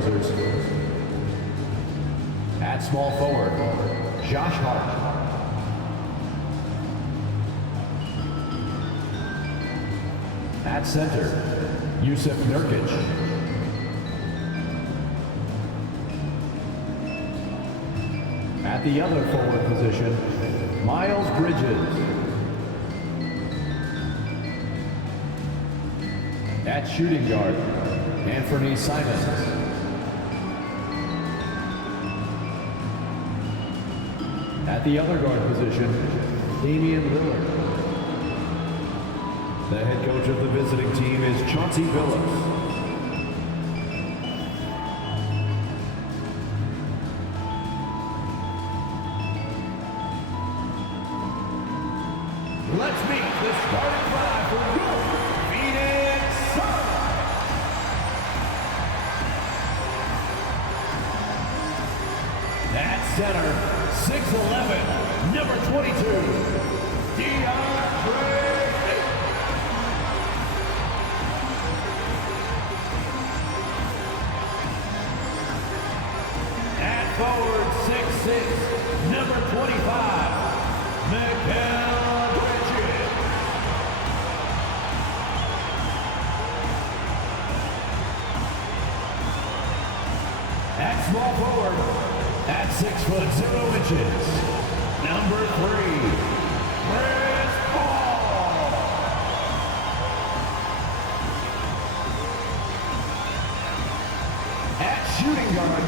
Trailblazers. At small forward, Josh Hart. At center, Yusuf Nurkic. At the other forward position, Miles Bridges. At shooting guard, Anthony Simons. At the other guard position, Damian Lillard. The head coach of the visiting team is Chauncey Billups. Let's meet the starting five for your Phoenix Suns. At center, 6'11", number 22, DeAndre. At forward, 6'6", number 25, Mikal. At small forward, at 6'0", number 3, Chris Paul. At shooting guard,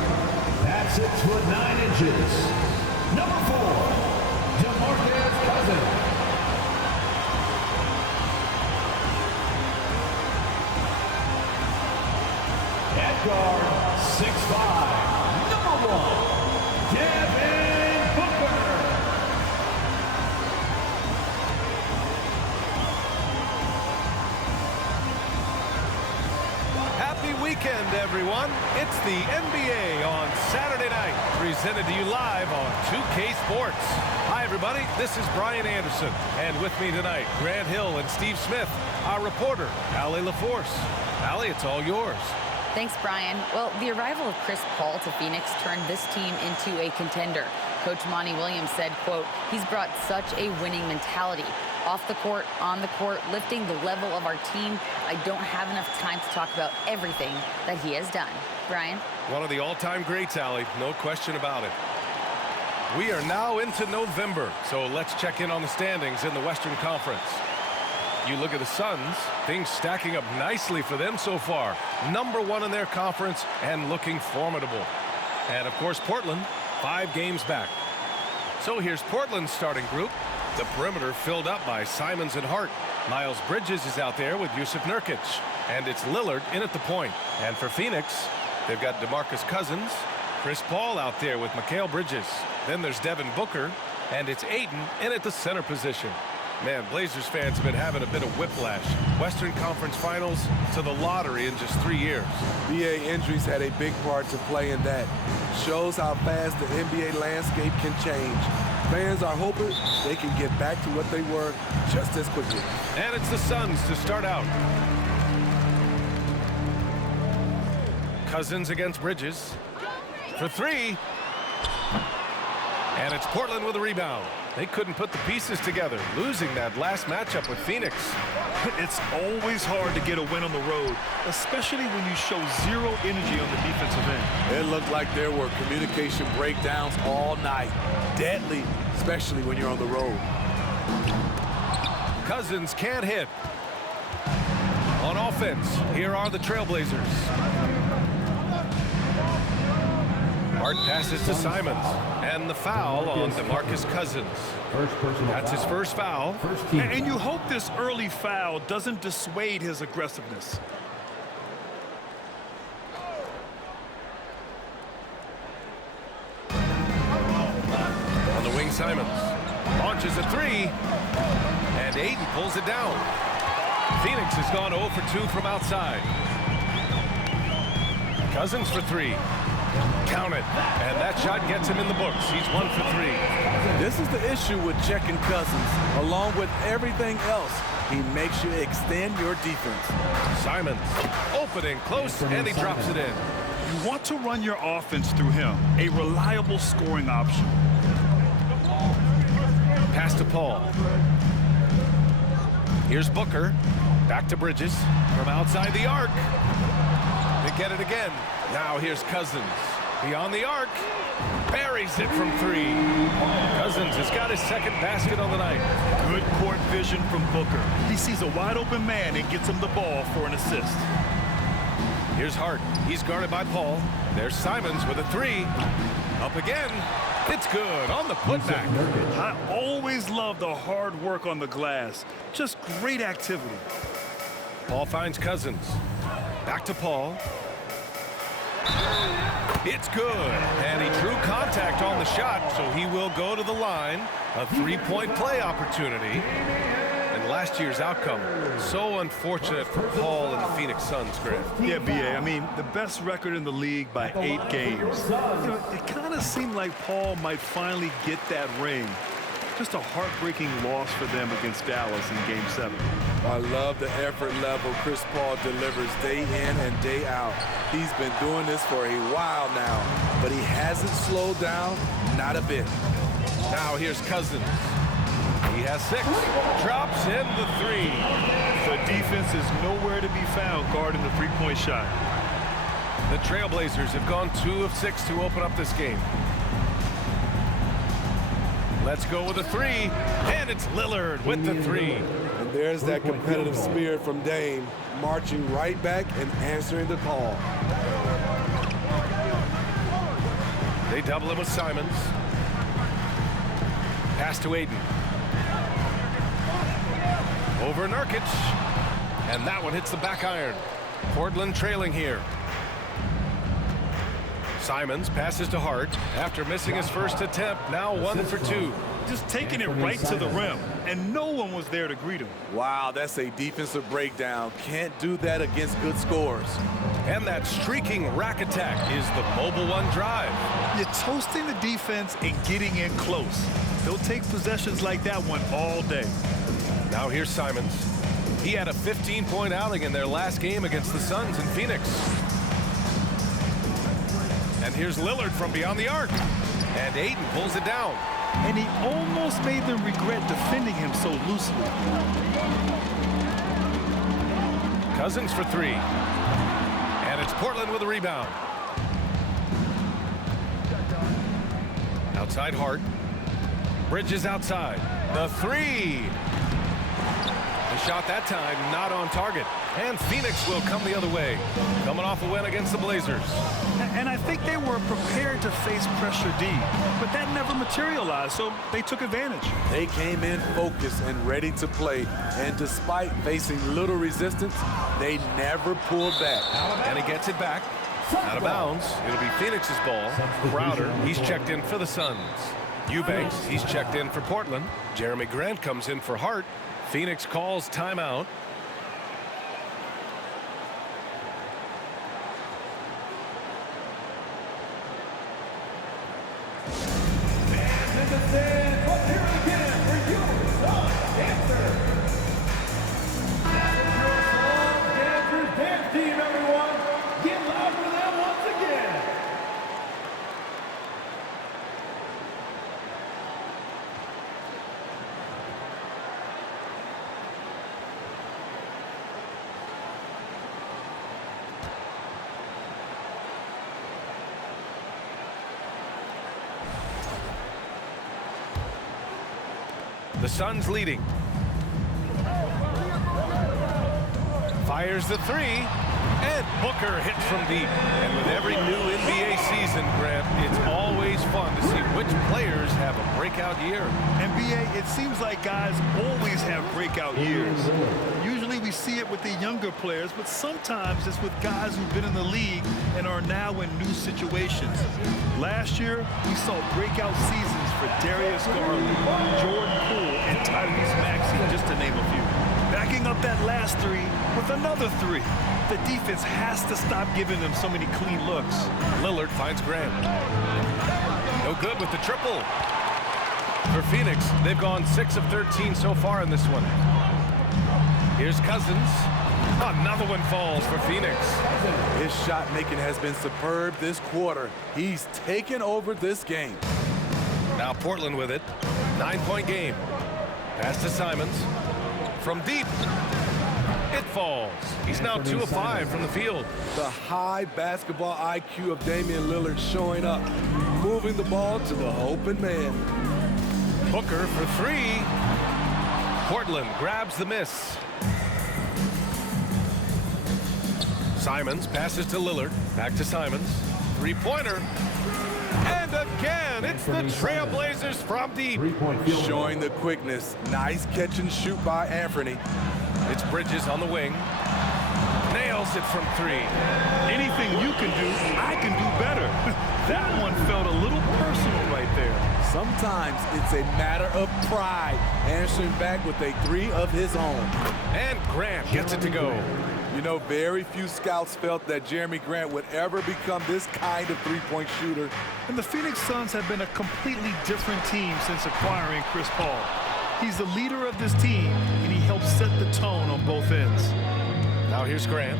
at 6'9", number 4, DeMarcus Cousins. At guard, 6'5", number 1, Devin Booker. Happy weekend, everyone. It's the NBA on Saturday night, presented to you live on 2K Sports. Hi, everybody. This is Brian Anderson, and with me tonight, Grant Hill and Steve Smith, our reporter, Allie LaForce. Allie, it's all yours. Thanks, Brian. Well, the arrival of Chris Paul to Phoenix turned this team into a contender. Coach Monty Williams said, quote, he's brought such a winning mentality. Off the court, on the court, lifting the level of our team. I don't have enough time to talk about everything that he has done. Brian? One of the all-time greats, Allie. No question about it. We are now into November, so let's check in on the standings in the Western Conference. You look at the Suns, things stacking up nicely for them so far. Number 1 in their conference and looking formidable. And, of course, Portland, 5 games back. So here's Portland's starting group. The perimeter filled up by Simons and Hart. Miles Bridges is out there with Yusuf Nurkic. And it's Lillard in at the point. And for Phoenix, they've got DeMarcus Cousins, Chris Paul out there with Mikal Bridges. Then there's Devin Booker, and it's Ayton in at the center position. Man, Blazers fans have been having a bit of whiplash. Western Conference Finals to the lottery in just 3 years. BA injuries had a big part to play in that. Shows how fast the NBA landscape can change. Fans are hoping they can get back to what they were just as quickly. And it's the Suns to start out. Cousins against Bridges. For 3. And it's Portland with a rebound. They couldn't put the pieces together, losing that last matchup with Phoenix. It's always hard to get a win on the road, especially when you show zero energy on the defensive end. It looked like there were communication breakdowns all night. Deadly, especially when you're on the road. Cousins can't hit. On offense, here are the Trailblazers. Hart passes to Simons, and the foul on DeMarcus Cousins. That's his first foul. And you hope this early foul doesn't dissuade his aggressiveness. On the wing, Simons launches a 3, and Ayton pulls it down. Phoenix has gone 0 for 2 from outside. Cousins for 3. Count it. And that shot gets him in the books. He's 1 for 3. This is the issue with checking Cousins. Along with everything else, he makes you extend your defense. Simons opening close, and he drops it in. You want to run your offense through him, a reliable scoring option. Pass to Paul. Here's Booker. Back to Bridges from outside the arc. They get it again. Now here's Cousins. Beyond the arc. Buries it from 3. Cousins has got his second basket on the night. Good court vision from Booker. He sees a wide open man and gets him the ball for an assist. Here's Hart. He's guarded by Paul. There's Simons with a 3. Up again. It's good on the putback. I always love the hard work on the glass. Just great activity. Paul finds Cousins. Back to Paul. It's good. And he drew contact on the shot, so he will go to the line. A 3-point play opportunity. And last year's outcome, so unfortunate for Paul and the Phoenix Suns, Grant. Yeah, B.A., I mean, the best record in the league by 8 games. You know, it kind of seemed like Paul might finally get that ring. Just a heartbreaking loss for them against Dallas in Game 7. I love the effort level Chris Paul delivers day in and day out. He's been doing this for a while now, but he hasn't slowed down, not a bit. Now here's Cousins. He has 6. Drops in the 3. The defense is nowhere to be found guarding the three-point shot. The Trailblazers have gone 2 of 6 to open up this game. Let's go with a 3, and it's Lillard with the 3. And there's that competitive spirit from Dame, marching right back and answering the call. They double him with Simons. Pass to Aiden. Over Nurkic. And that one hits the back iron. Portland trailing here. Simons passes to Hart after missing his first attempt. Now 1 for 2. Just taking it right to the rim, and no one was there to greet him. Wow, that's a defensive breakdown. Can't do that against good scores. And that streaking rack attack is the mobile 1 drive. You're toasting the defense and getting in close. They'll take possessions like that one all day. Now here's Simons. He had a 15-point outing in their last game against the Suns in Phoenix. And here's Lillard from beyond the arc. And Aiden pulls it down. And he almost made them regret defending him so loosely. Cousins for 3. And it's Portland with a rebound. Outside Hart. Bridges outside. The 3. The shot that time not on target. And Phoenix will come the other way. Coming off a win against the Blazers. And I think they were prepared to face pressure D, but that never materialized, so they took advantage. They came in focused and ready to play, and despite facing little resistance, they never pulled back. And he gets it back. Out of bounds. It'll be Phoenix's ball. Crowder, he's checked in for the Suns. Eubanks, he's checked in for Portland. Jeremy Grant comes in for Hart. Phoenix calls timeout. The Suns leading. Fires the 3. And Booker hits from deep. And with every new NBA season, Grant, it's always fun to see which players have a breakout year. NBA, it seems like guys always have breakout years. Usually we see it with the younger players, but sometimes it's with guys who've been in the league and are now in new situations. Last year, we saw breakout seasons for Darius Garland, Jordan Poole, and Tyrese Maxey, just to name a few. Backing up that last 3 with another 3. The defense has to stop giving them so many clean looks. Lillard finds Grant. No good with the triple. For Phoenix, they've gone 6 of 13 so far in this one. Here's Cousins. Another one falls for Phoenix. His shot making has been superb this quarter. He's taken over this game. Now Portland with it. 9-point game. Pass to Simons. From deep. It falls. He's now 2 of 5 from the field. The high basketball IQ of Damian Lillard showing up, moving the ball to the open man. Booker for 3. Portland grabs the miss. Simons passes to Lillard. Back to Simons. 3-pointer. And again, it's the Trailblazers from deep. Showing the quickness. Nice catch and shoot by Anthony. It's Bridges on the wing. Nails it from 3. Anything you can do, I can do better. That one felt a little personal right there. Sometimes it's a matter of pride, answering back with a 3 of his own. And Grant gets it to go. You know, very few scouts felt that Jeremy Grant would ever become this kind of three-point shooter. And the Phoenix Suns have been a completely different team since acquiring Chris Paul. He's the leader of this team, and he helps set the tone on both ends. Now here's Grant.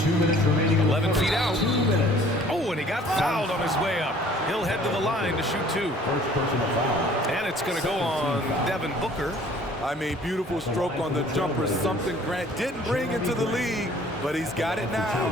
2 minutes remaining. 11 feet out. 2 minutes. Oh, and he got fouled on his way up. He'll head to the line to shoot 2. First personal foul. And it's going to go on Devin Booker. I mean, beautiful stroke on the jumper, something Grant didn't bring into the league, but he's got it now.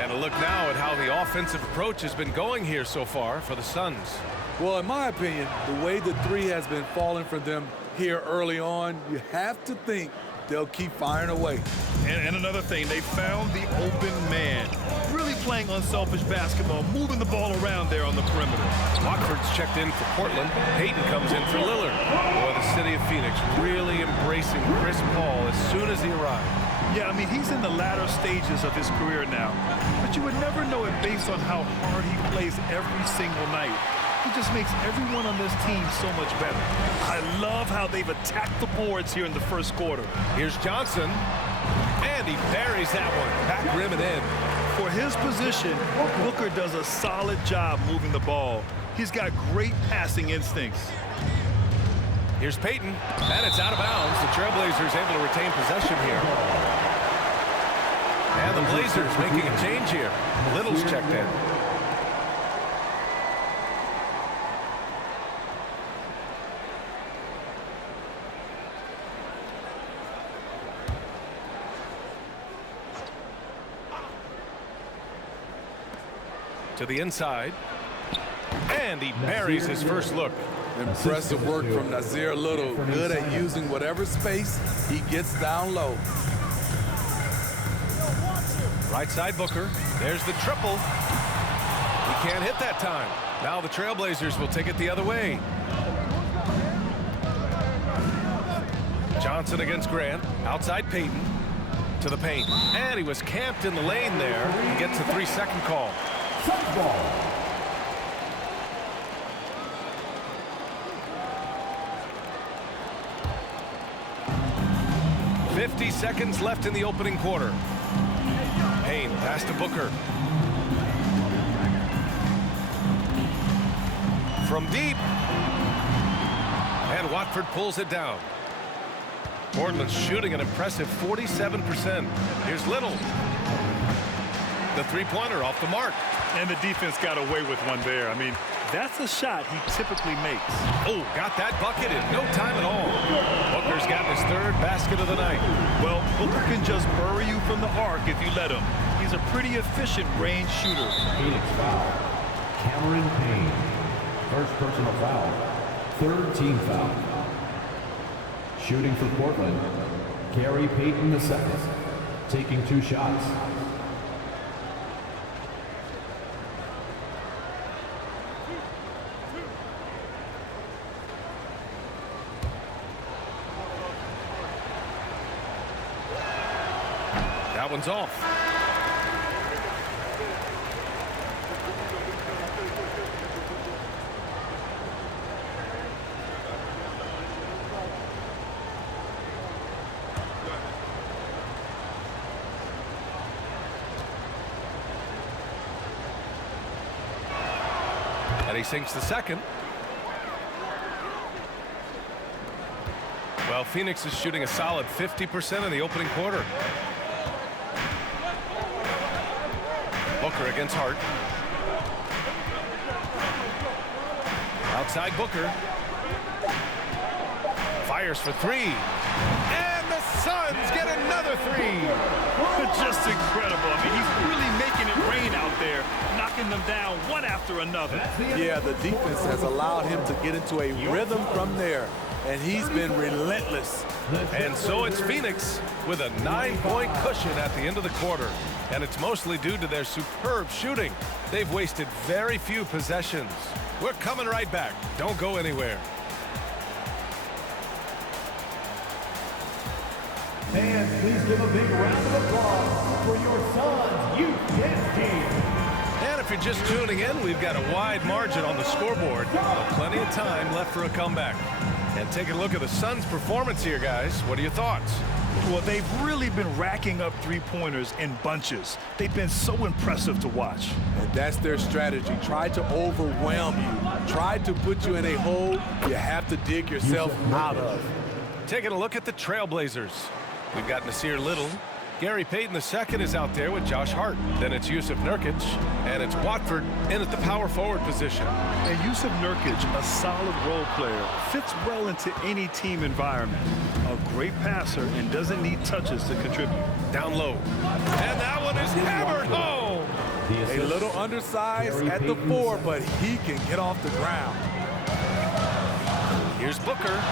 And a look now at how the offensive approach has been going here so far for the Suns. Well, in my opinion, the way the 3 has been falling for them here early on, you have to think they'll keep firing away. And another thing, they found the open man. Really playing unselfish basketball, moving the ball around there on the perimeter. Watford's checked in for Portland. Payton comes in for Lillard. Boy, the city of Phoenix really embracing Chris Paul as soon as he arrived. Yeah, I mean, he's in the latter stages of his career now. But you would never know it based on how hard he plays every single night. He just makes everyone on this team so much better. I love how they've attacked the boards here in the first quarter. Here's Johnson. And he buries that one. Back rim and in. For his position, Booker does a solid job moving the ball. He's got great passing instincts. Here's Payton. And it's out of bounds. The Trailblazers able to retain possession here. And the Blazers making a change here. Little's checked in. To the inside. And he buries his first look. Impressive work from Nasir Little. Good at using whatever space he gets down low. Right side Booker. There's the triple. He can't hit that time. Now the Trailblazers will take it the other way. Johnson against Grant. Outside Payton. To the paint. And he was camped in the lane there. He gets a 3-second call. Ball. 50 seconds left in the opening quarter. Payne pass to Booker. From deep. And Watford pulls it down. Portland's shooting an impressive 47%. Here's Little. The 3-pointer off the mark. And the defense got away with one there. I mean, that's a shot he typically makes. Oh, got that bucket in no time at all. Booker's got his 3rd basket of the night. Well, Booker can just bury you from the arc if you let him. He's a pretty efficient range shooter. Phoenix foul. Cameron Payne. First personal foul. 3rd team foul. Shooting for Portland. Gary Payton II. Taking 2 shots. That one's off. And he sinks the second. Well, Well, Phoenix is shooting a solid 50% in the opening quarter. Booker against Hart. Outside Booker. Fires for three. And the Suns get another three. Just incredible. I mean, he's really making it rain out there, knocking them down one after another. Yeah, the defense has allowed him to get into a rhythm from there, and he's been relentless. And so it's Phoenix with a 9-point cushion at the end of the quarter. And it's mostly due to their superb shooting. They've wasted very few possessions. We're coming right back. Don't go anywhere. Fans, please give a big round of applause for your Suns Youth Dance Team. And if you're just tuning in, we've got a wide margin on the scoreboard, but plenty of time left for a comeback. And taking a look at the Suns' performance here, guys. What are your thoughts? Well, they've really been racking up three-pointers in bunches. They've been so impressive to watch. And that's their strategy. Try to overwhelm you. Try to put you in a hole you have to dig yourself out of. Taking a look at the Trailblazers. We've got Nasir Little. Gary Payton II is out there with Josh Hart. Then it's Yusuf Nurkic, and it's Watford in at the power forward position. And Yusuf Nurkic, a solid role player, fits well into any team environment. A great passer and doesn't need touches to contribute. Down low. And that one is hammered home. A little undersized at the 4, but he can get off the ground. Here's Booker.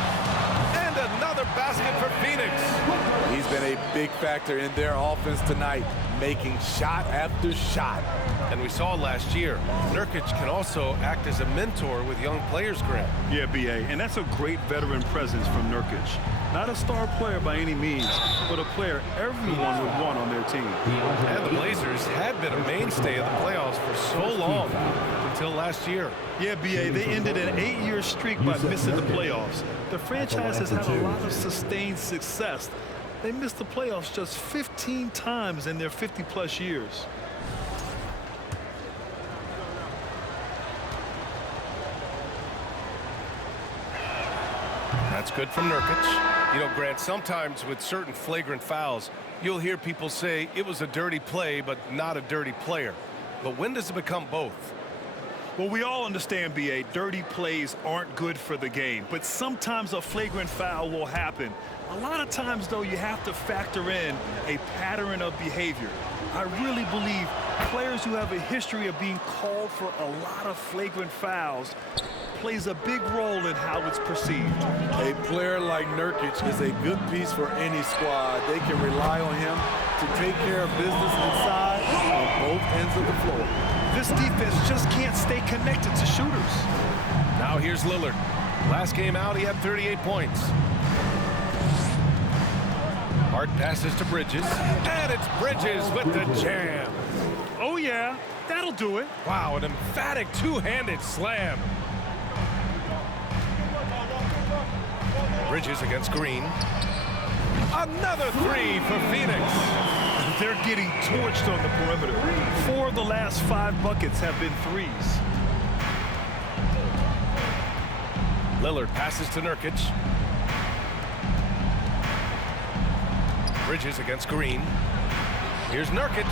And another basket for Phoenix. He's been a big factor in their offense tonight, making shot after shot. And we saw last year, Nurkic can also act as a mentor with young players, Grant. Yeah, B.A., and that's a great veteran presence from Nurkic. Not a star player by any means, but a player everyone would want on their team. And the Blazers had been a mainstay of the playoffs for so long, until last year. Yeah, B.A., they ended an 8-year streak by missing the playoffs. The franchise has had a lot of sustained success. They missed the playoffs just 15 times in their 50-plus years. That's good from Nurkic. You know, Grant, sometimes with certain flagrant fouls, you'll hear people say it was a dirty play, but not a dirty player. But when does it become both? Well, we all understand, B.A., dirty plays aren't good for the game, but sometimes a flagrant foul will happen. A lot of times, though, you have to factor in a pattern of behavior. I really believe players who have a history of being called for a lot of flagrant fouls plays a big role in how it's perceived. A player like Nurkic is a good piece for any squad. They can rely on him to take care of business inside on both ends of the floor. This defense just can't stay connected to shooters. Now here's Lillard. Last game out, he had 38 points. Hart passes to Bridges, and it's Bridges with the jam. Oh, yeah, that'll do it. Wow, an emphatic two-handed slam. Bridges against Green. Another three for Phoenix. They're getting torched on the perimeter. 4 of the last 5 buckets have been threes. Lillard passes to Nurkic. Bridges against Green. Here's Nurkic.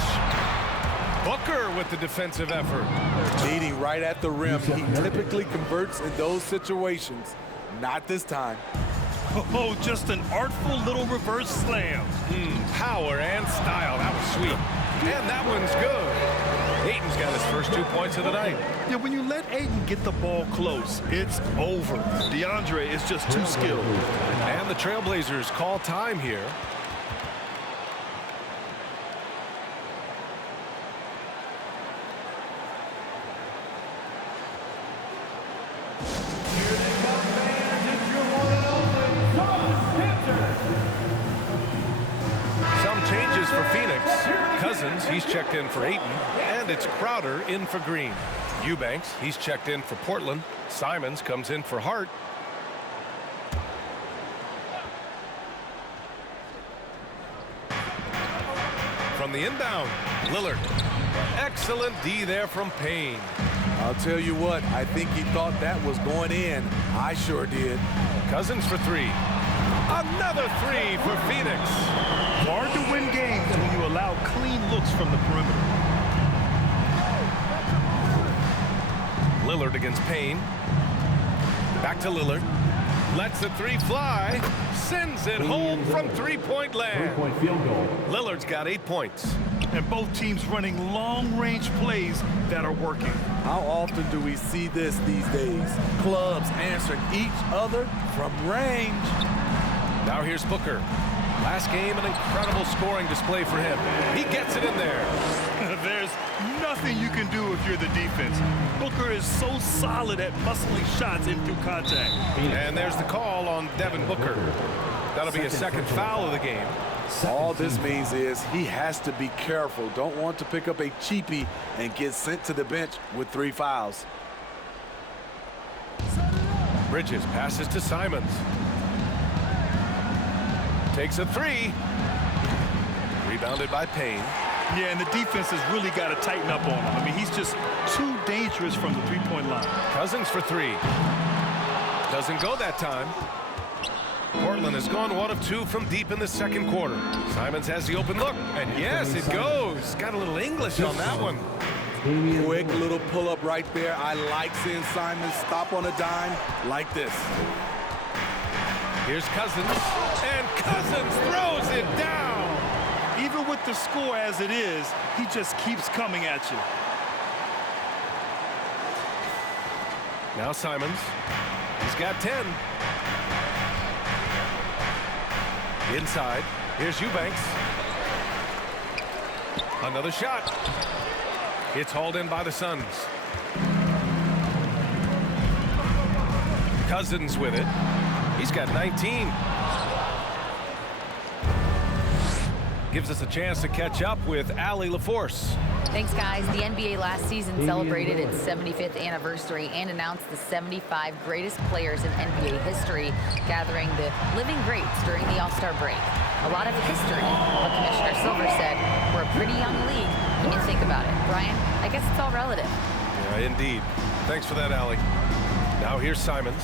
Booker with the defensive effort. Leading right at the rim. He typically converts in those situations. Not this time. Oh, just an artful little reverse slam. Power and style. That was sweet. And that one's good. Ayton's got his first 2 points of the night. Yeah, when you let Ayton get the ball close, it's over. DeAndre is just too skilled. And the Trailblazers call time here. For Phoenix, Cousins, he's checked in for Ayton, and it's Crowder in for Green. Eubanks, he's checked in for Portland. Simons comes in for Hart. From the inbound, Lillard. Excellent D there from Payne. I'll tell you what, I think he thought that was going in. I sure did. Cousins for three. Another three for Phoenix. Hard to win games when you allow clean looks from the perimeter. Lillard against Payne. Back to Lillard. Lets the three fly. Sends it home from three-point land. Three-point field goal. Lillard's got 8 points. And both teams running long-range plays that are working. How often do we see this these days? Clubs answering each other from range. Now here's Booker. Last game, an incredible scoring display for him. He gets it in there. There's nothing you can do if you're the defense. Booker is so solid at muscling shots in through contact. And there's the call on Devin Booker. That'll be his second foul of the game. All this means is he has to be careful. Don't want to pick up a cheapie and get sent to the bench with 3 fouls. Bridges passes to Simons. Takes a three. Rebounded by Payne. Yeah, and the defense has really got to tighten up on him. I mean, he's just too dangerous from the three-point line. Cousins for three. Doesn't go that time. Portland has gone 1 of 2 from deep in the second quarter. Simons has the open look, and yes, it goes. Got a little English on that one. Quick little pull-up right there. I like seeing Simon stop on a dime like this. Here's Cousins, and Cousins throws it down. Even with the score as it is, he just keeps coming at you. Now Simons. He's got 10. Inside. Here's Eubanks. Another shot. It's hauled in by the Suns. Cousins with it. He's got 19. Gives us a chance to catch up with Allie LaForce. Thanks, guys. The NBA last season celebrated its 75th anniversary and announced the 75 greatest players in NBA history, gathering the living greats during the All-Star break. A lot of history, but Commissioner Silver said, we're a pretty young league when you think about it. Brian, I guess it's all relative. Yeah, indeed. Thanks for that, Allie. Now here's Simons.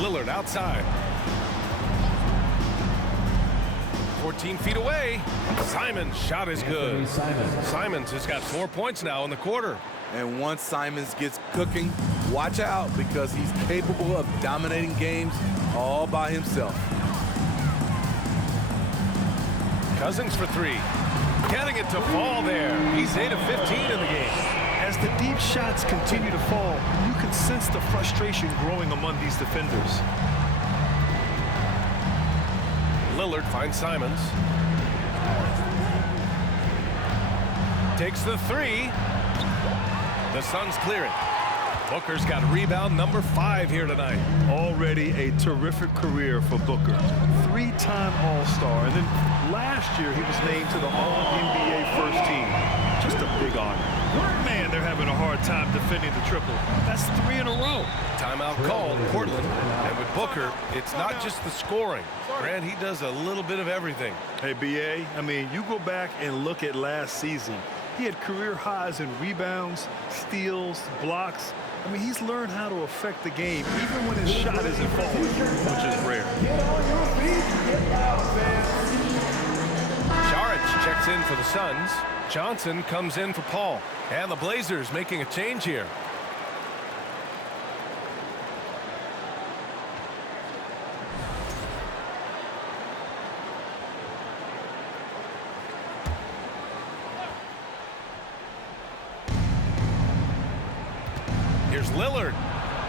Lillard outside. 14 feet away. Simons' shot is good. Simons has got 4 points now in the quarter. And once Simons gets cooking, watch out because he's capable of dominating games all by himself. Cousins for three. Getting it to fall there. He's 8 of 15 in the game. As the deep shots continue to fall, you can sense the frustration growing among these defenders. Lillard finds Simons. Takes the three. The Suns clear it. Booker's got rebound number 5 here tonight. Already a terrific career for Booker. 3-time All-Star, and then last year he was named to the All-NBA first team. Just a big honor. Man, they're having a hard time defending the triple. That's 3 in a row. Timeout called, Portland. And with Booker, it's not just the scoring. Grant, he does a little bit of everything. Hey, B.A., I mean, you go back and look at last season. He had career highs in rebounds, steals, blocks. I mean, he's learned how to affect the game, even when his shot isn't falling, which is rare. Saric checks in for the Suns. Johnson comes in for Paul. And the Blazers making a change here. Here's Lillard.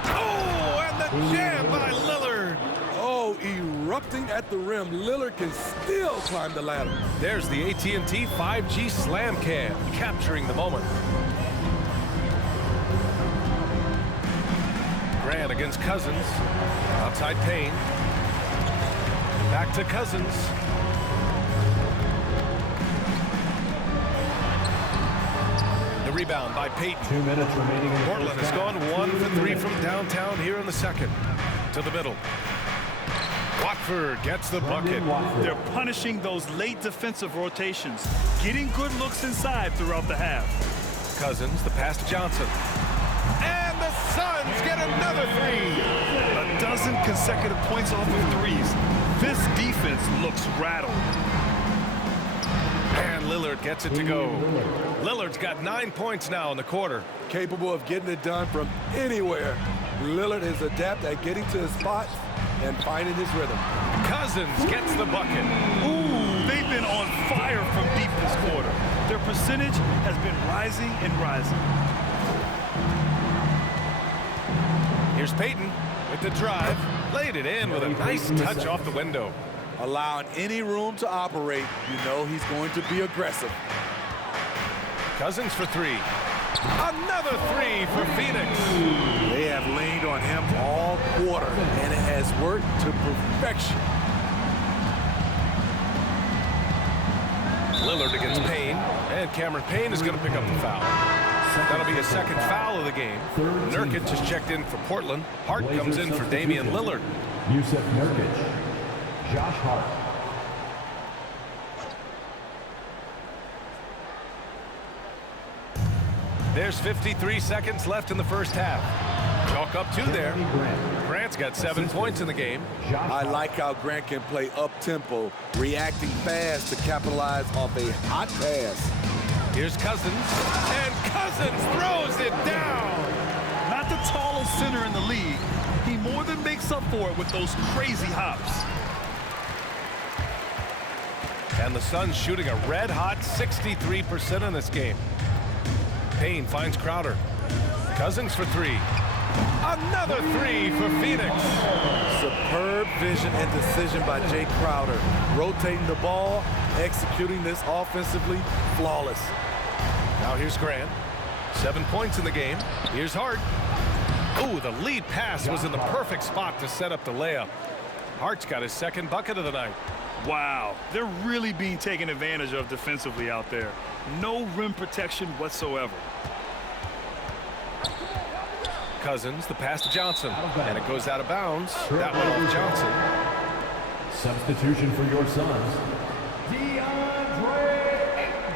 Oh, and the jam by Lillard. Oh, erupting at the rim. Lillard can still climb the ladder. There's the AT&T 5G Slam Cam, capturing the moment. Grant against Cousins. Outside Payne. Back to Cousins. The rebound by Payton. 2 minutes remaining. Portland has gone 1 for 3 from downtown here in the second. To the middle. Watford gets the bucket. They're punishing those late defensive rotations, getting good looks inside throughout the half. Cousins, the pass to Johnson. And the Suns get another 3. A dozen consecutive points off of threes. This defense looks rattled. And Lillard gets it to go. Lillard's got 9 points now in the quarter. Capable of getting it done from anywhere. Lillard is adept at getting to his spots and finding his rhythm. Cousins gets the bucket. Ooh, they've been on fire from deep this quarter. Their percentage has been rising and rising. Here's Payton with the drive. Laid it in with a nice touch off the window. Allowing any room to operate, you know he's going to be aggressive. Cousins for three. Another three for Phoenix. They have leaned on him all quarter, and it has worked to perfection. Lillard against Payne, and Cameron Payne is going to pick up the foul. That'll be his second foul of the game. Nurkic just checked in for Portland. Hart comes in for Damian Lillard. Yusuf Nurkic, Josh Hart. There's 53 seconds left in the first half. Chalk up two there. Grant's got 7 points in the game. I like how Grant can play up-tempo, reacting fast to capitalize off a hot pass. Here's Cousins, and Cousins throws it down. Not the tallest center in the league. He more than makes up for it with those crazy hops. And the Suns shooting a red-hot 63% in this game. Payne finds Crowder. Cousins for three. Another three for Phoenix. Superb vision and decision by Jay Crowder. Rotating the ball, executing this offensively, flawless. Now here's Grant. 7 points in the game. Here's Hart. Ooh, the lead pass was in the perfect spot to set up the layup. Hart's got his second bucket of the night. Wow, they're really being taken advantage of defensively out there. No rim protection whatsoever. Cousins, the pass to Johnson, and it goes out of bounds. That one off Johnson. Substitution for your Suns. DeAndre Ayton,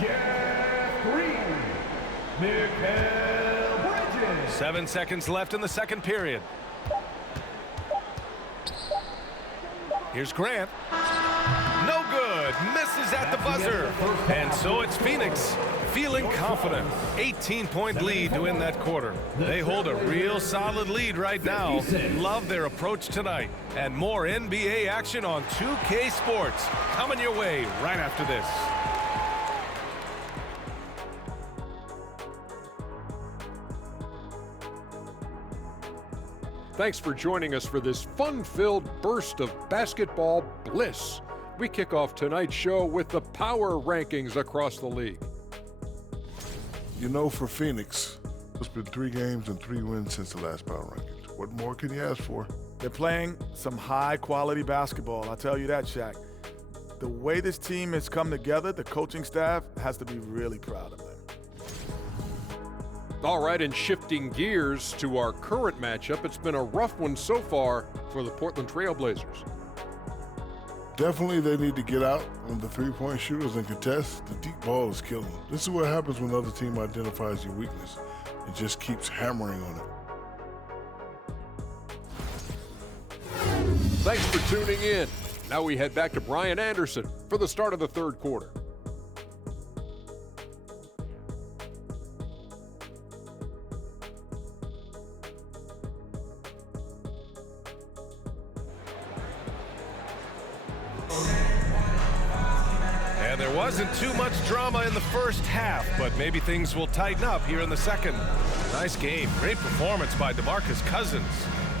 Jeff Green, Mikal Bridges. 7 seconds left in the second period. Here's Grant. No good. Misses at the buzzer. And so it's Phoenix feeling confident. 18-point lead to win that quarter. They hold a real solid lead right now. Love their approach tonight. And more NBA action on 2K Sports coming your way right after this. Thanks for joining us for this fun-filled burst of basketball bliss. We kick off tonight's show with the power rankings across the league. You know, for Phoenix, it's been 3 games and 3 wins since the last power rankings. What more can you ask for? They're playing some high-quality basketball, I'll tell you that, Shaq. The way this team has come together, the coaching staff has to be really proud of them. All right, and shifting gears to our current matchup, it's been a rough one so far for the Portland Trailblazers. Definitely they need to get out on the three-point shooters and contest. The deep ball is killing them. This is what happens when the other team identifies your weakness and just keeps hammering on it. Thanks for tuning in. Now we head back to Brian Anderson for the start of the third quarter. And there wasn't too much drama in the first half, but maybe things will tighten up here in the second. Nice game. Great performance by DeMarcus Cousins.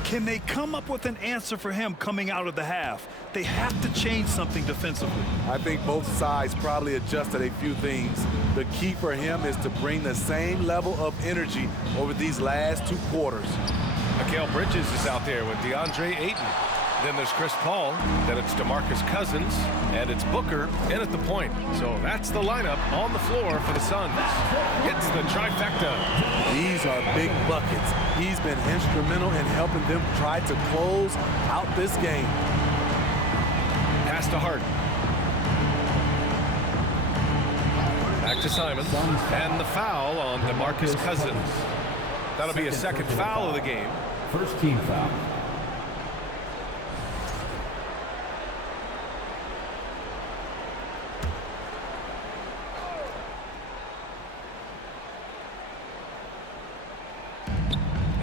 Can they come up with an answer for him coming out of the half? They have to change something defensively. I think both sides probably adjusted a few things. The key for him is to bring the same level of energy over these last 2 quarters. Mikal Bridges is out there with DeAndre Ayton. Then there's Chris Paul, then it's DeMarcus Cousins, and it's Booker in at the point. So that's the lineup on the floor for the Suns. Hits the trifecta. These are big buckets. He's been instrumental in helping them try to close out this game. Pass to Hart. Back to Simon. And the foul on DeMarcus Cousins. That'll be a second foul of the game. First team foul.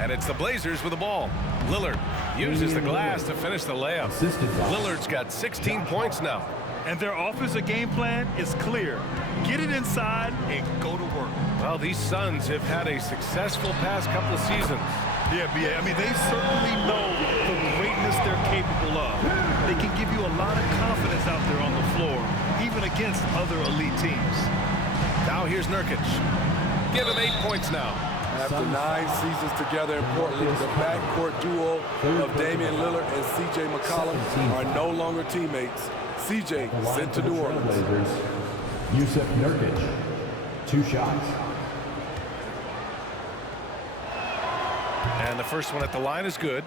And it's the Blazers with the ball. Lillard uses the glass to finish the layup. Lillard's got 16 points now. And their offensive game plan is clear. Get it inside and go to work. Well, these Suns have had a successful past couple of seasons. Yeah, BA. I mean, they certainly know the greatness they're capable of. They can give you a lot of confidence out there on the floor, even against other elite teams. Now here's Nurkic. Give him 8 points now. After 9 seasons together in Portland, the backcourt duo of Damian Lillard and C.J. McCollum are no longer teammates. C.J. sent to New Orleans. Yusuf Nurkic, 2 shots. And the first one at the line is good.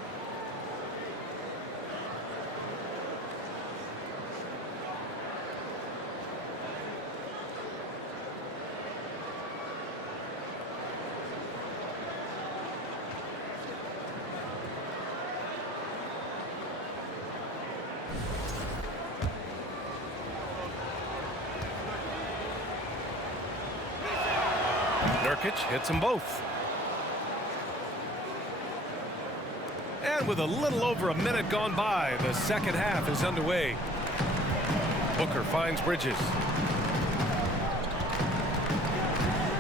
Nurkic hits them both. And with a little over a minute gone by, the second half is underway. Booker finds Bridges.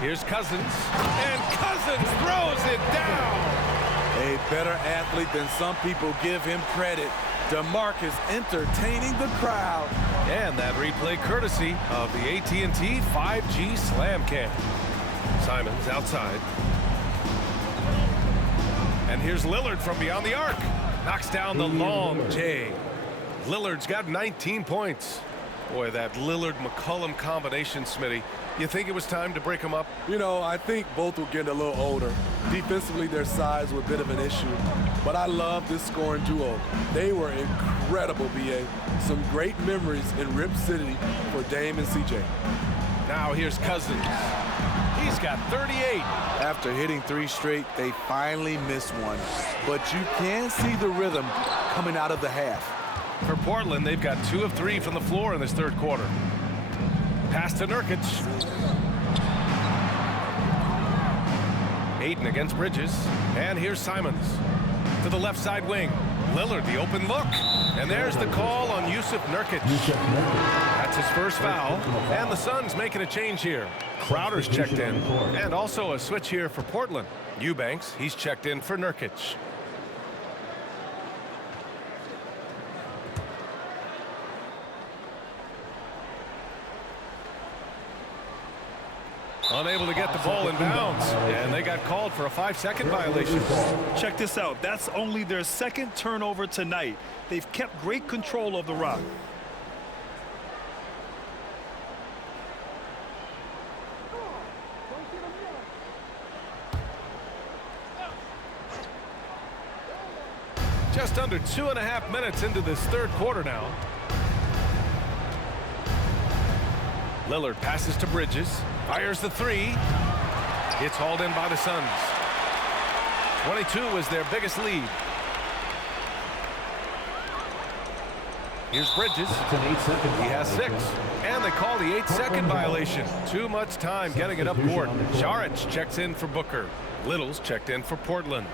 Here's Cousins. And Cousins throws it down. A better athlete than some people give him credit. DeMarcus entertaining the crowd. And that replay courtesy of the AT&T 5G Slam Cam. Simons outside. And here's Lillard from beyond the arc. Knocks down the long J. Lillard's got 19 points. Boy, that Lillard-McCollum combination, Smitty. You think it was time to break them up? You know, I think both were getting a little older. Defensively, their size were a bit of an issue. But I love this scoring duo. They were incredible, BA. Some great memories in Rip City for Dame and CJ. Now here's Cousins. He's got 38. After hitting 3 straight, they finally missed one. But you can see the rhythm coming out of the half. For Portland, they've got 2 of 3 from the floor in this third quarter. Pass to Nurkic. Ayton against Bridges. And here's Simons to the left side wing. Lillard, the open look. And there's the call on Yusuf Nurkic. That's his first foul. And the Suns making a change here. Crowder's checked in. And also a switch here for Portland. Eubanks, he's checked in for Nurkic. Unable to get the ball in bounds, and they got called for a 5-second violation. Check this out. That's only their second turnover tonight. They've kept great control of the rock. Just under 2.5 minutes into this third quarter now. Lillard passes to Bridges. Fires the 3. It's hauled in by the Suns. 22 was their biggest lead. Here's Bridges. He has 6. And they call the 8-second violation. Too much time getting it up court. Saric checks in for Booker. Little's checked in for Portland.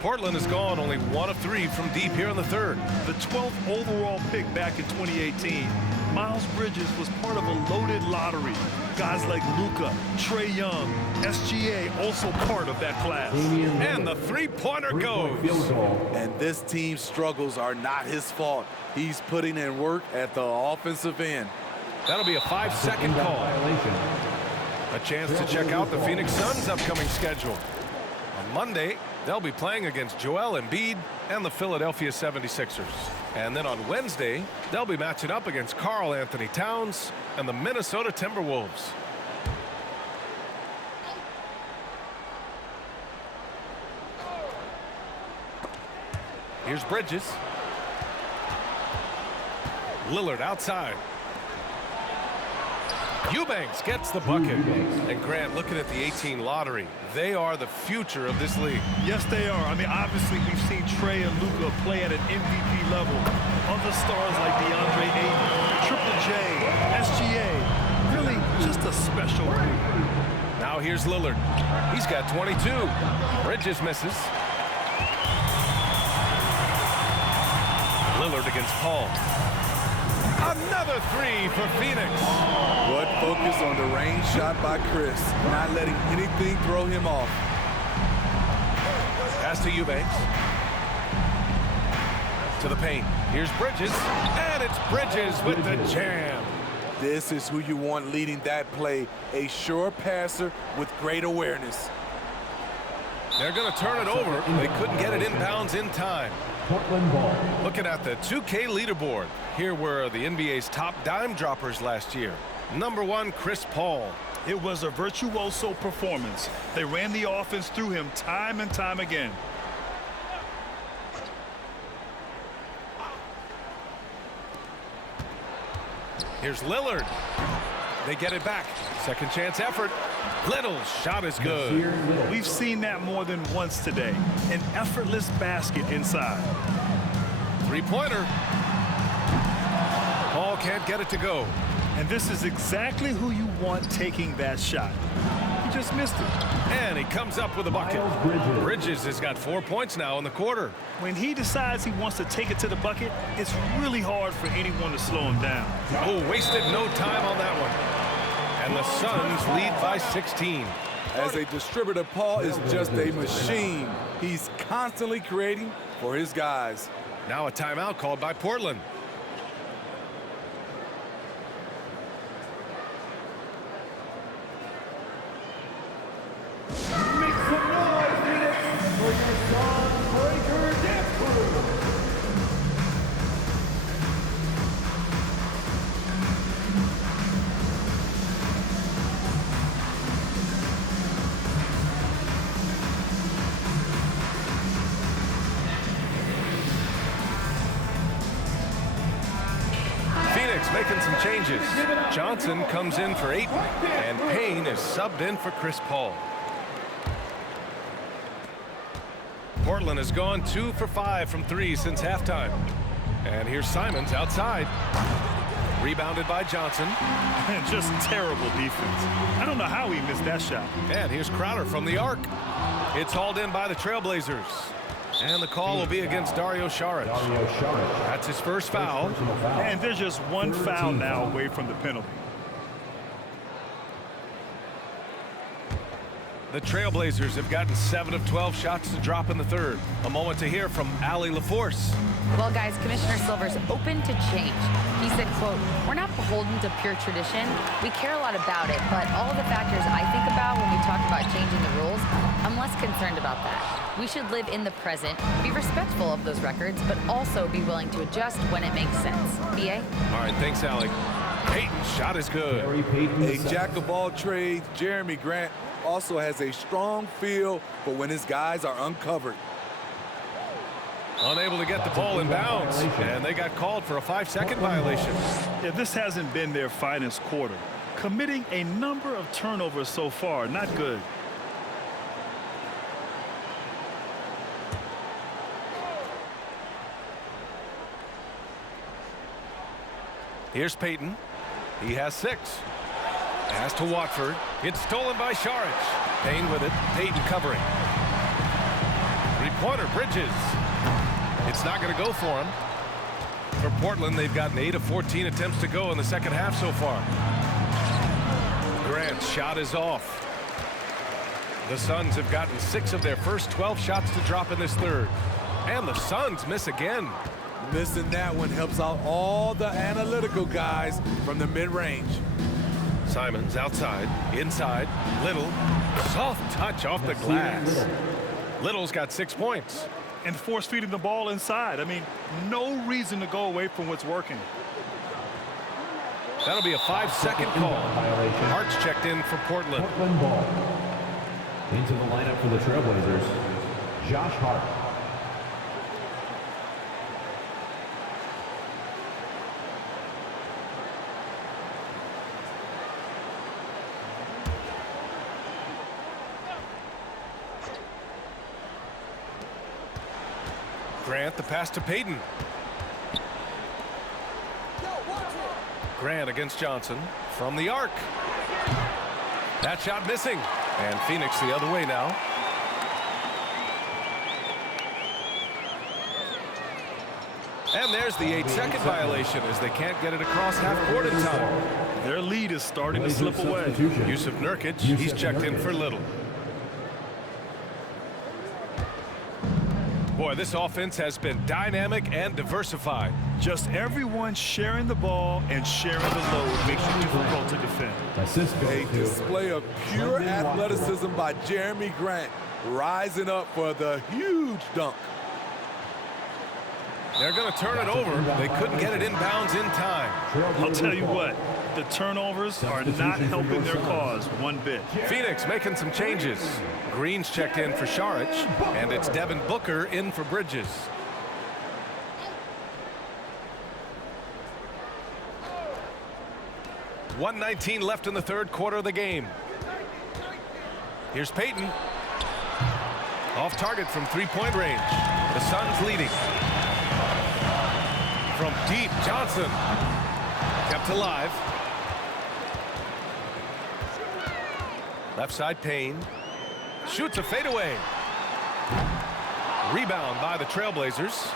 Portland has gone only 1 of 3 from deep here in the third. The 12th overall pick back in 2018. Miles Bridges was part of a loaded lottery. Guys like Luka, Trae Young, SGA also part of that class. And the 3-pointer goes. And this team's struggles are not his fault. He's putting in work at the offensive end. That'll be a 5-second call. A chance to check out the Phoenix Suns' upcoming schedule. On Monday, they'll be playing against Joel Embiid and the Philadelphia 76ers. And then on Wednesday, they'll be matching up against Karl Anthony Towns and the Minnesota Timberwolves. Here's Bridges. Lillard outside. Eubanks gets the bucket. And Grant, looking at the 18 lottery, they are the future of this league. Yes, they are. I mean, obviously, we've seen Trae and Luka play at an MVP level. Other stars like DeAndre Ayton, Triple J, SGA, really just a special group. Now here's Lillard. He's got 22. Bridges misses. Lillard against Paul. Another three for Phoenix. Good focus on the range shot by Chris, not letting anything throw him off. Pass to Eubanks. To the paint. Here's Bridges. And it's Bridges with the jam. This is who you want leading that play. A sure passer with great awareness. They're going to turn it over. They couldn't get it inbounds in time. Portland ball. Looking at the 2K leaderboard. Here were the NBA's top dime droppers last year. Number 1, Chris Paul. It was a virtuoso performance. They ran the offense through him time and time again. Here's Lillard. They get it back. Second chance effort. Little's shot is good. We've seen that more than once today. An effortless basket inside. Three-pointer. Paul can't get it to go. And this is exactly who you want taking that shot. He just missed it. And he comes up with a bucket. Bridges has got 4 points now in the quarter. When he decides he wants to take it to the bucket, it's really hard for anyone to slow him down. Oh, wasted no time on that one. And the Suns lead by 16. As a distributor, Paul is just a machine. He's constantly creating for his guys. Now a timeout called by Portland. Make some noise, Phoenix, for your Dawn Breaker Dance Crew. Phoenix making some changes. Johnson comes in for Ayton, and Payne is subbed in for Chris Paul. Portland has gone 2 for 5 from 3 since halftime. And here's Simons outside. Rebounded by Johnson. Just terrible defense. I don't know how he missed that shot. And here's Crowder from the arc. It's hauled in by the Trailblazers. And the call will be against Dario Saric. That's his first foul. And there's just one foul now away from the penalty. The Trailblazers have gotten 7 of 12 shots to drop in the third. A moment to hear from Allie LaForce. Well, guys, Commissioner Silver's open to change. He said, quote, "We're not beholden to pure tradition. We care a lot about it, but all of the factors I think about when we talk about changing the rules, I'm less concerned about that. We should live in the present, be respectful of those records, but also be willing to adjust when it makes sense." BA? All right, thanks, Allie. Payton's shot is good. A jack of all trades, Jeremy Grant also has a strong feel for when his guys are uncovered. Unable to get the ball in bounds, and they got called for a 5-second violation. Yeah, this hasn't been their finest quarter. Committing a number of turnovers so far, not good. Here's Payton. He has 6. Pass to Watford. It's stolen by Saric. Payne with it. Payton covering. Three-pointer, Bridges. It's not going to go for him. For Portland, they've gotten 8 of 14 attempts to go in the second half so far. Grant's shot is off. The Suns have gotten 6 of their first 12 shots to drop in this third. And the Suns miss again. Missing that one helps out all the analytical guys from the mid-range. Simons outside, inside, Little, soft touch off the glass. Little's got 6 points. And force-feeding the ball inside. I mean, no reason to go away from what's working. That'll be a 5-second call. Hart's checked in for Portland. Portland ball. Into the lineup for the Trailblazers, Josh Hart. Grant, the pass to Payton. Grant against Johnson from the arc. That shot missing. And Phoenix the other way now. And there's the 8-second violation as they can't get it across half court in time. Their lead is starting to slip away. Yusuf Nurkic, he's checked in for Little. Boy, this offense has been dynamic and diversified. Just everyone sharing the ball and sharing the load makes it difficult to defend. A display of pure athleticism by Jeremy Grant, rising up for the huge dunk. They're going to turn it over. They couldn't get it inbounds in time. I'll tell you what, the turnovers are not helping their cause one bit. Phoenix making some changes. Green's checked in for Saric, and it's Devin Booker in for Bridges. .119 left in the third quarter of the game. Here's Payton. Off target from three-point range. The Suns leading. From deep, Johnson. Kept alive. Left side, Payne. Shoots a fadeaway. Rebound by the Trailblazers.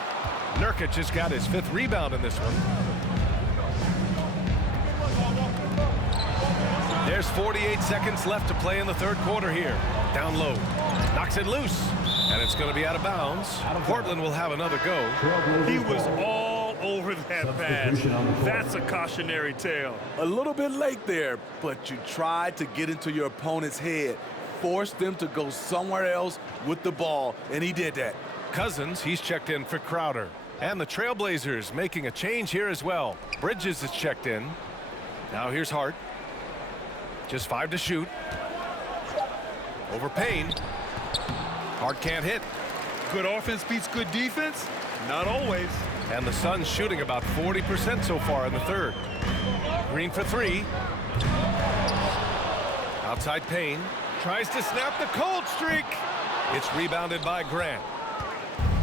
Nurkic has got his 5th rebound in this one. There's 48 seconds left to play in the third quarter here. Down low. Knocks it loose. And it's going to be out of bounds. Portland will have another go. He was all over that pass. That's a cautionary tale. A little bit late there, but you tried to get into your opponent's head. Forced them to go somewhere else with the ball, and he did that. Cousins, he's checked in for Crowder. And the Trailblazers making a change here as well. Bridges is checked in. Now here's Hart. Just 5 to shoot. Over Payne. Hart can't hit. Good offense beats good defense? Not always. And the Suns shooting about 40% so far in the third. Green for 3. Outside Payne. Tries to snap the cold streak. It's rebounded by Grant.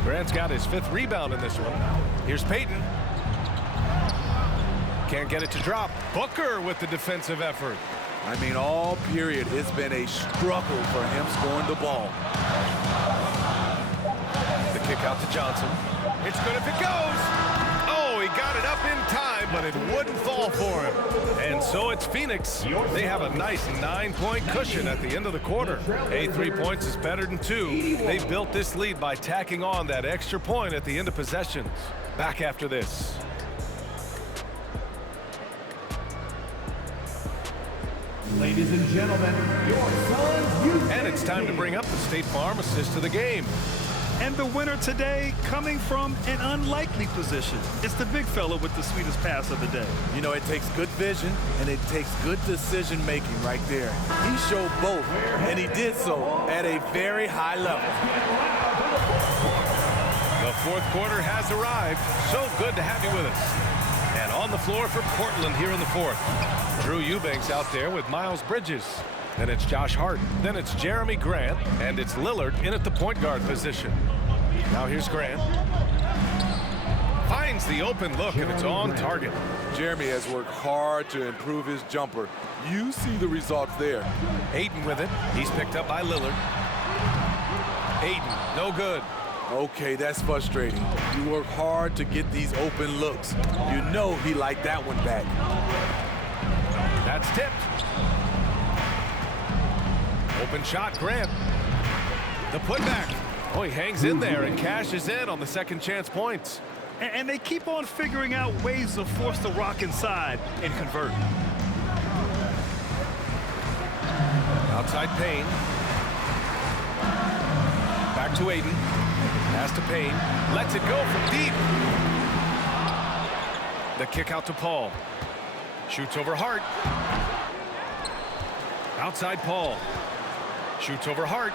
Grant's got his 5th rebound in this one. Here's Payton. Can't get it to drop. Booker with the defensive effort. I mean, all period, it's been a struggle for him scoring the ball. The kick out to Johnson. It's good if it goes. Oh, he got it up in time, but it wouldn't fall for him. And so it's Phoenix. They have a nice 9-point cushion at the end of the quarter. 3 points is better than 2. They built this lead by tacking on that extra point at the end of possessions. Back after this. Ladies and gentlemen, your Suns. And it's time to bring up the State Farm assist of the game. And the winner today coming from an unlikely position. It's the big fella with the sweetest pass of the day. You know, it takes good vision and it takes good decision making right there. He showed both, and he did so at a very high level. The fourth quarter has arrived. So good to have you with us. And on the floor for Portland here in the fourth. Drew Eubanks out there with Miles Bridges. Then it's Josh Hart. Then it's Jeremy Grant. And it's Lillard in at the point guard position. Now here's Grant. Finds the open look, and it's on target. Jeremy has worked hard to improve his jumper. You see the results there. Ayton with it. He's picked up by Lillard. Ayton, no good. Okay, that's frustrating. You work hard to get these open looks. You know he liked that one back. That's tipped. Open shot, Grant. The putback. Oh, he hangs in there and cashes in on the second chance points. And they keep on figuring out ways to force the rock inside and convert. Outside Payne. Back to Ayton. Pass to Payne. Lets it go from deep. The kick out to Paul. Shoots over Hart. Outside Paul. Shoots over Hart.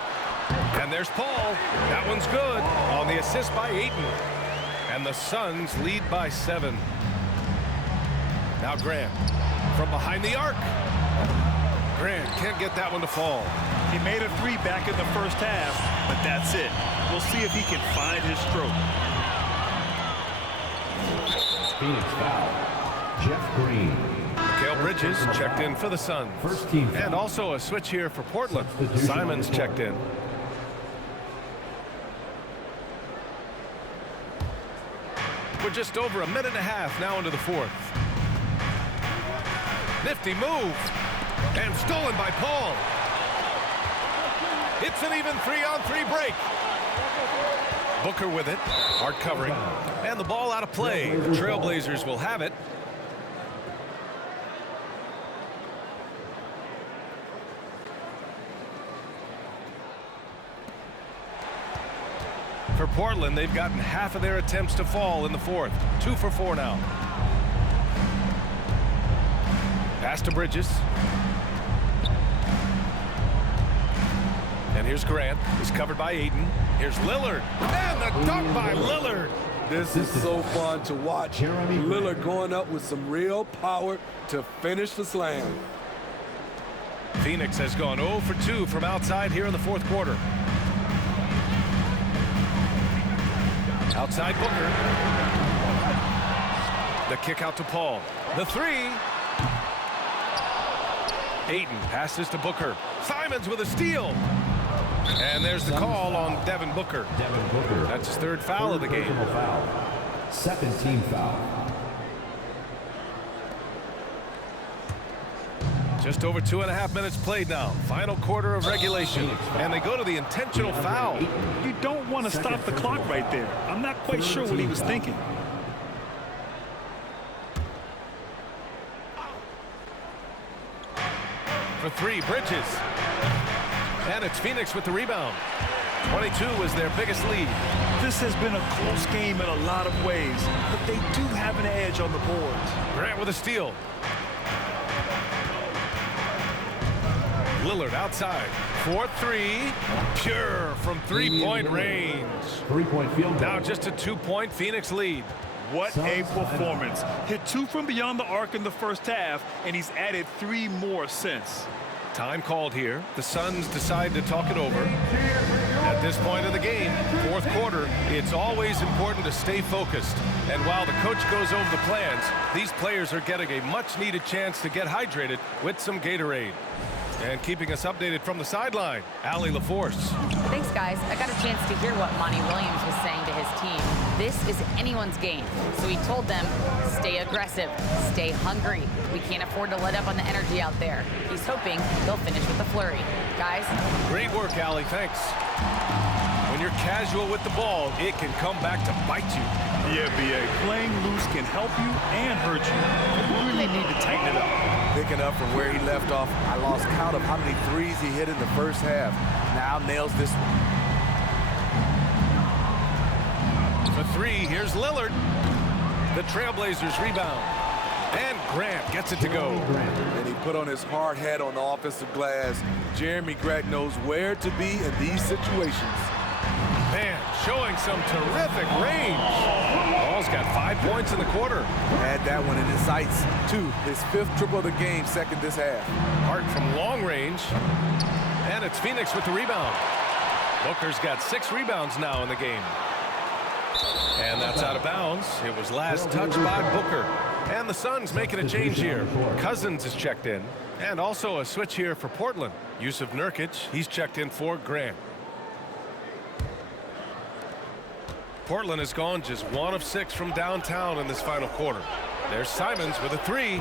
And there's Paul. That one's good on the assist by Ayton. And the Suns lead by 7. Now Grant from behind the arc. Grant can't get that one to fall. He made a 3 back in the first half, but that's it. We'll see if he can find his stroke. Phoenix foul. Jeff Green. Mikal Bridges checked in for the Suns. First team foul. And also a switch here for Portland. Simons checked in. We're just over a minute and a half now into the fourth. Nifty move. And stolen by Paul. It's an even 3-on-3 break. Booker with it. Hard covering. And the ball out of play. The Trailblazers will have it. For Portland, they've gotten half of their attempts to fall in the fourth. 2 for 4 now. Pass to Bridges. And here's Grant. He's covered by Ayton. Here's Lillard. And the dunk by Lillard. This is so fun to watch. Lillard going up with some real power to finish the slam. Phoenix has gone 0 for 2 from outside here in the fourth quarter. Outside Booker. The kick out to Paul. The three. Ayton passes to Booker. Simons with a steal. And there's the call on Devin Booker. That's his third foul of the game. Second team foul. Just over 2.5 minutes played now. Final quarter of regulation. And they go to the intentional foul. You don't want to stop the clock right there. I'm not quite sure what he was thinking. For three, Bridges. And it's Phoenix with the rebound. 22 is their biggest lead. This has been a close game in a lot of ways, but they do have an edge on the boards. Grant with a steal. Lillard outside. 4-3. Pure from three-point range. Three-point field goal. Now just a 2-point Phoenix lead. What a performance. Hit 2 from beyond the arc in the first half, and he's added 3 more since. Time called here. The Suns decide to talk it over. At this point of the game, fourth quarter, it's always important to stay focused. And while the coach goes over the plans, these players are getting a much-needed chance to get hydrated with some Gatorade. And keeping us updated from the sideline, Allie LaForce. Thanks, guys. I got a chance to hear what Monty Williams was saying to his team. This is anyone's game. So he told them, stay aggressive, stay hungry. We can't afford to let up on the energy out there. He's hoping they'll finish with a flurry. Guys? Great work, Allie. Thanks. When you're casual with the ball, it can come back to bite you. Yeah, B.A. Playing loose can help you and hurt you. You really need to tighten it up. Picking up from where he left off, I lost count of how many threes he hit in the first half. Now nails this one. For three, here's Lillard. The Trailblazers rebound. And Grant gets it to go. And he put on his hard hat on the offensive glass. Jeremy Grant knows where to be in these situations. Man, showing some terrific range. Paul's got 5 points in the quarter. Had that one in his sights, too. His 5th triple of the game, second this half. Hart from long range. And it's Phoenix with the rebound. Booker's got 6 rebounds now in the game. And that's out of bounds. It was last touched by Booker. And the Suns making a change here. Cousins is checked in. And also a switch here for Portland. Yusuf Nurkic, he's checked in for Grant. Portland has gone just 1 of 6 from downtown in this final quarter. There's Simons with a 3.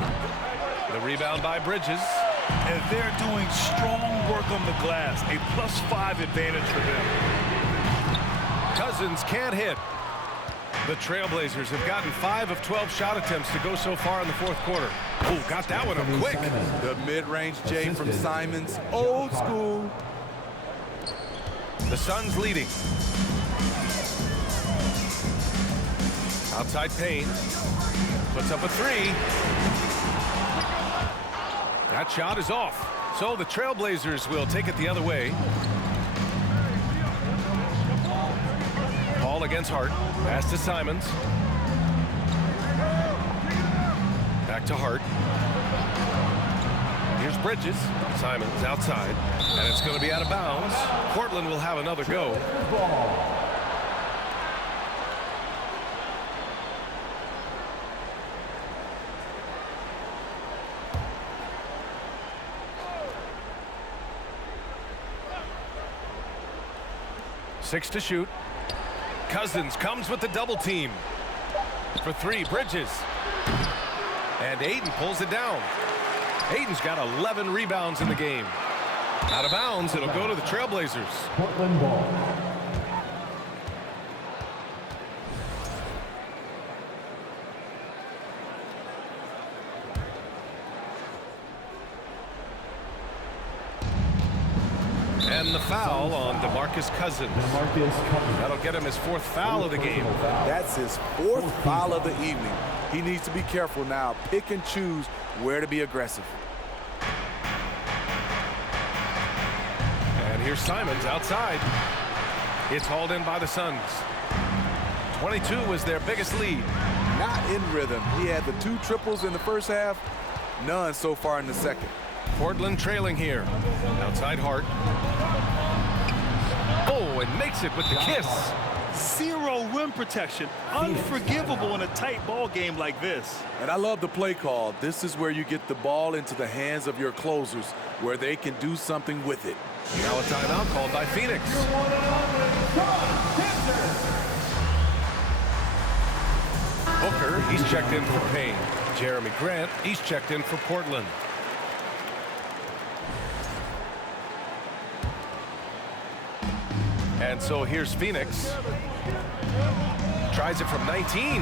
The rebound by Bridges. And they're doing strong work on the glass. A +5 advantage for them. Cousins can't hit. The Trailblazers have gotten 5 of 12 shot attempts to go so far in the fourth quarter. Oh, got that one up quick. The mid-range J from Simons. Old school. The Suns leading. Outside Payne. Puts up a 3. That shot is off. So the Trailblazers will take it the other way. Ball against Hart. Pass to Simons. Back to Hart. Here's Bridges. Simons outside. And it's going to be out of bounds. Portland will have another go. 6 to shoot. Cousins comes with the double team. For 3, Bridges. And Ayton pulls it down. Ayton's got 11 rebounds in the game. Out of bounds, it'll go to the Trailblazers. Portland ball. And the foul on DeMarcus Cousins. That'll get him his 4th foul of the game. That's his 4th foul of the evening. He needs to be careful now. Pick and choose where to be aggressive. And here's Simons outside. It's hauled in by the Suns. 22 was their biggest lead. Not in rhythm. He had the 2 triples in the first half, none so far in the second. Portland trailing here. Outside Hart. Oh, and makes it with the kiss. 0 rim protection. Unforgivable in a tight ball game like this. And I love the play call. This is where you get the ball into the hands of your closers, where they can do something with it. Now a timeout called by Phoenix. Booker, he's checked in for Payne. Jeremy Grant, he's checked in for Portland. And so here's Phoenix. Tries it from 19.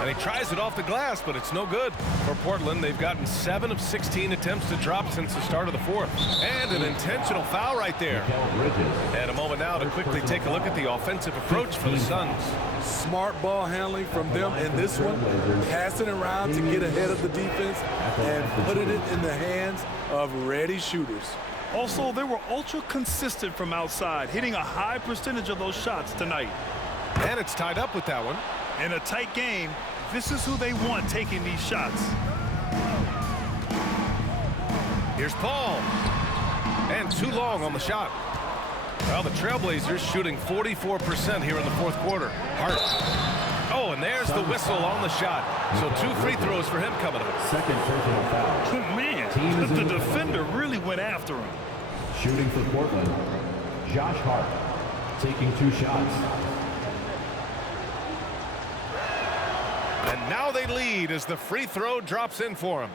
And he tries it off the glass, but it's no good. For Portland, they've gotten 7 of 16 attempts to drop since the start of the 4th. And an intentional foul right there. And a moment now to quickly take a look at the offensive approach for the Suns. Smart ball handling from them in this one. Passing around to get ahead of the defense and putting it in the hands of ready shooters. Also, they were ultra consistent from outside, hitting a high percentage of those shots tonight. And it's tied up with that one. In a tight game, this is who they want taking these shots. Here's Paul. And too long on the shot. Well, the Trailblazers shooting 44% here in the 4th quarter. Hart. Oh, and there's the whistle on the shot. So 2 free throws for him coming up. Second personal foul. Man, the defender really went after him. Shooting for Portland, Josh Hart, taking 2 shots. And now they lead as the free throw drops in for him.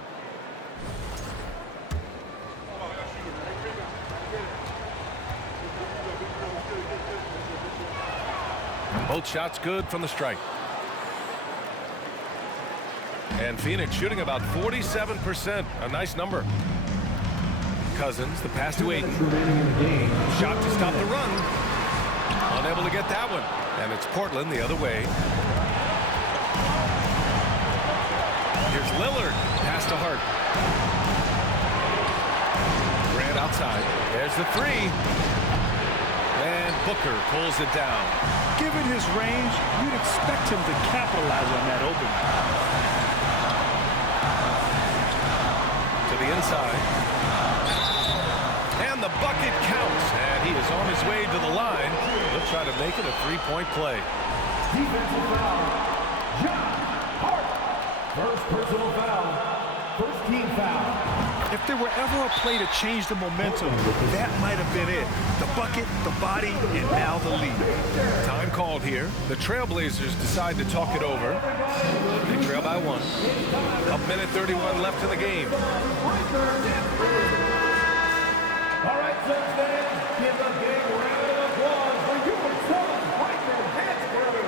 Both shots good from the strike. And Phoenix shooting about 47%. A nice number. Cousins, the pass to Ayton. Shot to stop the run. Unable to get that one. And it's Portland the other way. Here's Lillard. Pass to Hart. Grant outside. There's the 3. And Booker pulls it down. Given his range, you'd expect him to capitalize on that opening. To the inside. And the bucket counts. And he is on his way to the line. He'll try to make it a 3-point play. Defensive foul, Josh Hart. First personal foul, first team foul. If there were ever a play to change the momentum, that might have been it. The bucket, the body, and now the lead. Time called here. The Trailblazers decide to talk it over. They trail by 1. 1:31 left in the game. All right, Suns fans, give a big round of applause for your Suns Breaker Dance Crew.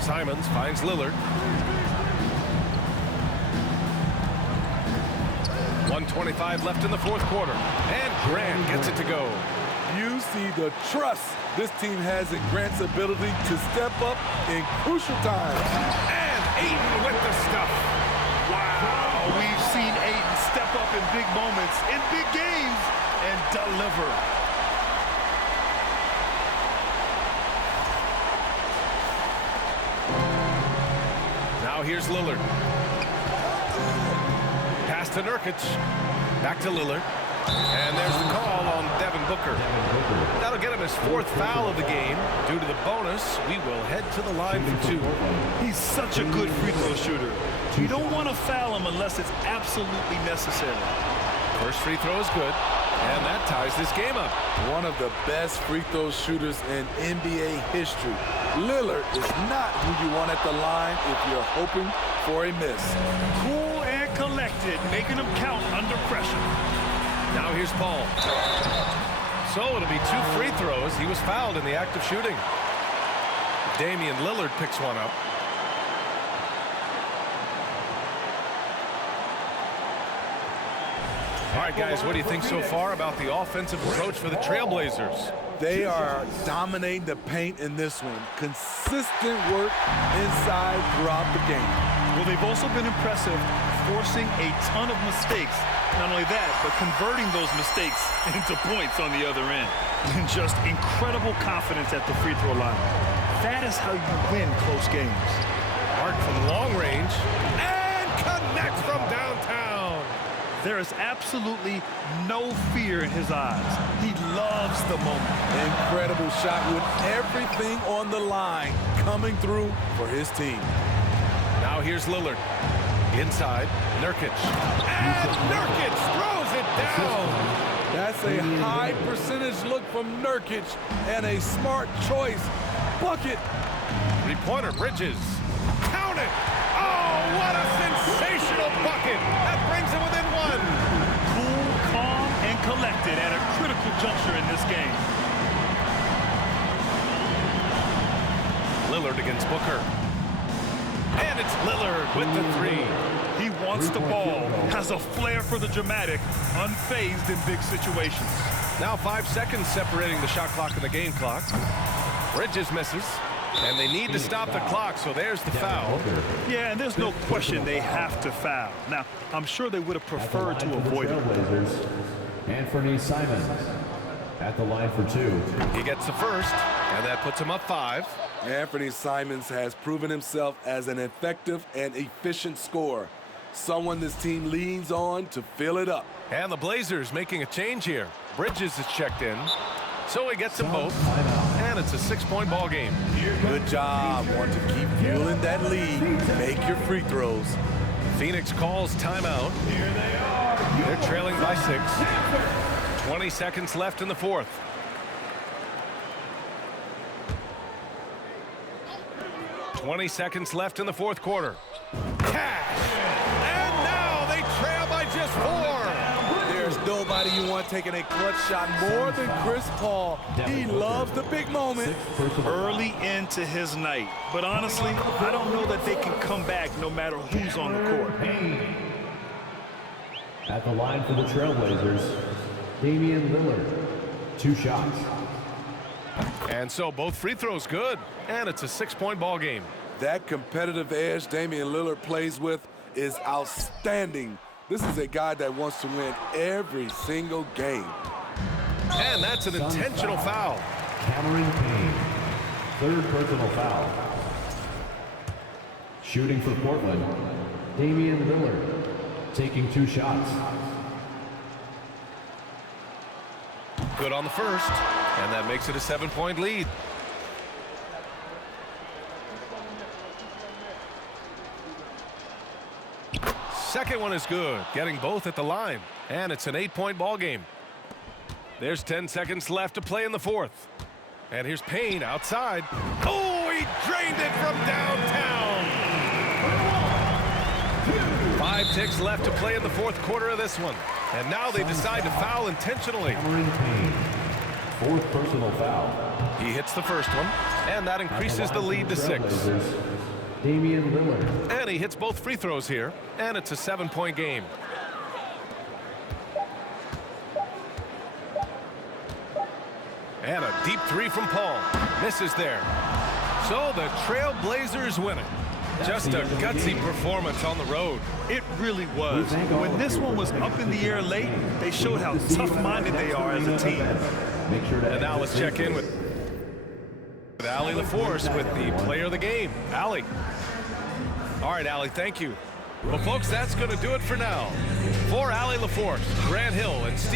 Simons finds Lillard. 1:25 left in the 4th quarter. And Grant gets it to go. You see the trust this team has in Grant's ability to step up in crucial times. And Ayton with the stuff. Wow, we've seen Ayton step up in big moments, in big games, and deliver. Now here's Lillard. Pass to Nurkic. Back to Lillard. And there's the call on Devin Booker. That'll get him his 4th foul of the game. Due to the bonus, we will head to the line for 2. He's such a good free throw shooter. You don't want to foul him unless it's absolutely necessary. First free throw is good, and that ties this game up. One of the best free throw shooters in NBA history. Lillard is not who you want at the line if you're hoping for a miss. Cool and collected, making him count under pressure. Now here's Paul. So it'll be 2 free throws. He was fouled in the act of shooting. Damian Lillard picks one up. All right, guys, what do you think so far about the offensive approach for the Trailblazers? They are dominating the paint in this one. Consistent work inside throughout the game. Well, they've also been impressive, forcing a ton of mistakes. Not only that, but converting those mistakes into points on the other end. And just incredible confidence at the free throw line. That is how you win close games. Mark from long range and connects from downtown. There is absolutely no fear in his eyes. He loves the moment. Incredible shot with everything on the line coming through for his team. Now here's Lillard. Inside, Nurkic. And Nurkic throws it down. That's a high percentage look from Nurkic and a smart choice. Bucket. 3-pointer, Bridges. Count it. Oh, what a sensational bucket. That brings him within 1. Cool, calm, and collected at a critical juncture in this game. Lillard against Booker. And it's Lillard with the 3. He wants the ball, has a flair for the dramatic, unfazed in big situations. Now 5 seconds separating the shot clock and the game clock. Bridges misses, and they need to stop the clock, so there's the foul. Yeah, and there's no question they have to foul. Now, I'm sure they would have preferred to avoid it. Anthony Simons at the line for 2. He gets the first, and that puts him up 5. Anthony Simons has proven himself as an effective and efficient scorer. Someone this team leans on to fill it up. And the Blazers making a change here. Bridges is checked in, so he gets them both, and it's a 6-point ball game. Good job. Want to keep fueling that lead. Make your free throws. Phoenix calls timeout. They're trailing by 6. 20 seconds left in the 4th. In the 4th quarter. Cash! And now they trail by just 4. There's nobody you want taking a clutch shot more than Chris Paul. He loves the big moment. Early into his night. But honestly, I don't know that they can come back no matter who's on the court. At the line for the Trailblazers, Damian Lillard. 2 shots. And so both free throws good, and it's a 6-point ball game. That competitive edge Damian Lillard plays with is outstanding. This is a guy that wants to win every single game. And that's an intentional foul. Cameron Payne. 3rd personal foul. Shooting for Portland, Damian Lillard. Taking 2 shots. Good on the first, and that makes it a 7-point lead. Second one is good, getting both at the line, and it's an 8-point ball game. There's 10 seconds left to play in the 4th. And here's Payne outside. Oh, he drained it from downtown. 5 ticks left to play in the 4th quarter of this one. And now they decide to foul intentionally. Cameron Payne. 4th personal foul. He hits the first one, and that increases the lead to 6. Damian Lillard. And he hits both free throws here, and it's a 7-point game. And a deep 3 from Paul. Misses there. So the Trailblazers win it. Just a gutsy performance on the road. It really was. When this one was up in the air late, they showed how tough-minded they are as a team. And now let's check in with Allie LaForce with the player of the game. Allie. All right, Allie, thank you. Well, folks, that's going to do it for now. For Allie LaForce, Grant Hill, and Steve